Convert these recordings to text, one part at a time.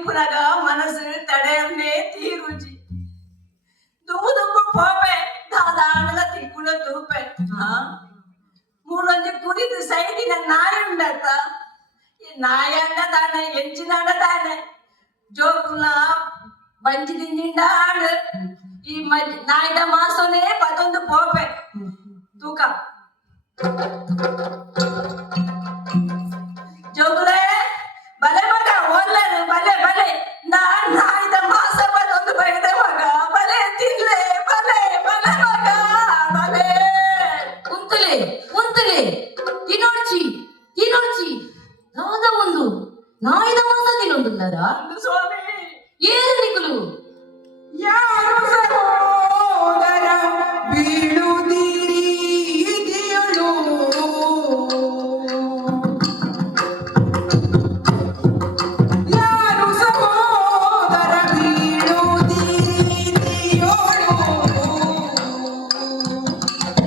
ತಿಂಪುನಗ ಮನಸ್ಸು ತಡೆಯನ್ನೇ ತೀರುಜಿ ದುಂಬು ದುಂಬು ಪೋಪೆ ದಾದಾಣಲ ತಿಕ್ಕುಳ ತೂಪೆ ಮೂಳೊಂಜಿ ಕುರಿದು ಸೈದಿನ ನಾಯಿ ಉಂಡತ್ತ ಈ ನಾಯಿ ಅಂಡದಾನೆ ಎಂಚಿನ ಅಂಡದಾನೆ ಜೋಕುಲ ಬಂಚಿ ತಿಂಜಿಂಡಾಡು ಈ ನಾಯಿದ ಮಾಸೋನೇ ಪತ್ತೊಂದು ಪೋಪೆ ತೂಕ ಜೋಗುಲೆ ಬಲೆ ಮಗ ಓದ್ಲಾರು ಬಲೆ ಬಲೆ ನಾಯಿದ ಮಾಸ ಪತ್ತೊಂದು ಬೈದೆ ಮಗ ಬಲೆ ತಿನ್ಲೆ ಬಲೆ ಬಲೆ ಮಗ ಬಲೆ ಉಂತಲೆ ಉಂತಲೆ ತಿನ್ನೋಡ್ಚಿ ನಾದ ಒಂದು ನಾಯಿದ ಮಾಸ ತಿನ್ನೊಂದುಲ್ಲಾರ ಸ್ವಾಮಿ ಏನು ನಿಗುಲು ಯಾರು ಸಹೋದರ ಬೀಳುವುದಿರಿಯಳು ಯಾರು ಸಹೋದರ ಬೀಳುವುದಿರಿಯಳು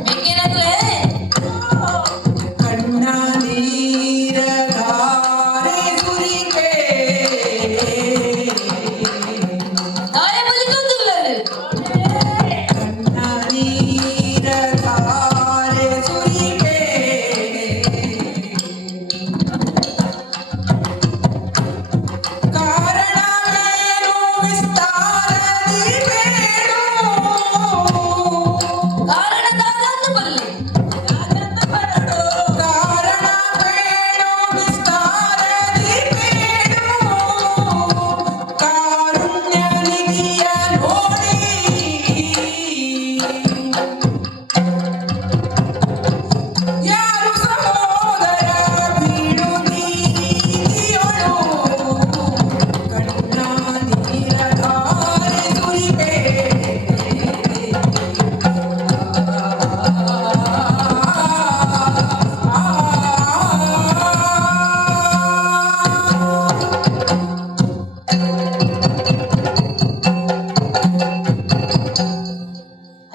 ಮೆಕ್ಕೆನಗುಲೆ ಕಣ್ಣ ನೀರಗಾರೆ ಸುರಿಕೆ ನಾಳೆ ಬಲಿಕೊಂದುಲ್ಲಾರು ಕಣ್ಣ ನೀರಗಾರೆ ಸುರಿಕೆ ಕಾರಣವೇನು ವಿಸ್ತಾರದಿ ಬೇಡು ಕಾರಣ ದಾದಂದು ಬರಲಿ ಕಾರಣ ಬೇಡು ವಿಸ್ತಾರದಿ ಬೇಡು ಕಾರುಣ್ಯ ನಿಧಿಯ ನೋಡಿ ಯಾರು ಸಹೋದರ ಬೀಳುವುದಿರಿಯಳು ಕಣ್ಣ ನೀರಗಾರೆ ಸುರಿಕೆ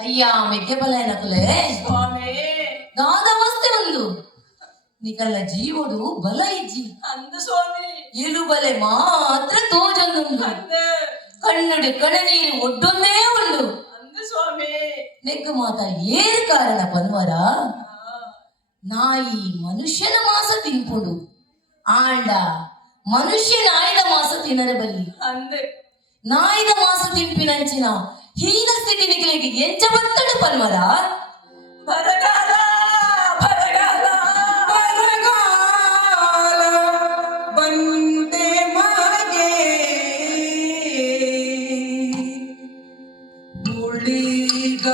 ಅಯ್ಯ ಮೆಕ್ಕೆ ಬಲನಕುಲೆ ಸ್ವಾಮಿ ದಾದವಸ್ತೆ ಒಂದು ನಿಕಲ್ಲ ಜೀವಡು ಬಲ ಇಜ್ಜಿ ಅಂದು ಸ್ವಾಮಿ ಇಲು ಬಲೆ ಮಾತ್ರ ತೋಜೊಂದುಂಡು ಅಂದು ಕಣ್ಣುಡು ಕಣನೀರು ಒಡ್ಡೊಂದೇ ಉಂಡು ಅಂದು ಸ್ವಾಮಿ ನೆಕ್ಕು ಮಾತ ಏರು ಕಾರಣ ಪನ್ವರ ನಾಯಿ ಮನುಷ್ಯನ ಮಾಸ ತಿನ್ಪುಡು ಆಂಡ ಮನುಷ್ಯ ನಾಯಿದ ಮಾಸ ತಿನ್ನರೆ ಬಲ್ಲಿ ಅಂದು ನಾಯಿದ ಮಾಸ ತಿಂಪಿನಂಚಿನ ಹೀನ ಸ್ಥಿತಿ ನಿಖಿಲಿಗೆ ಎಂಚ ಬತ್ತಡು ಪನ್ವರ ಬರಗಾಲ ಬರಗಾಲ ಬರಗಾಲ ಬಂತೆ ಮಗೆ ಉಳಿಗ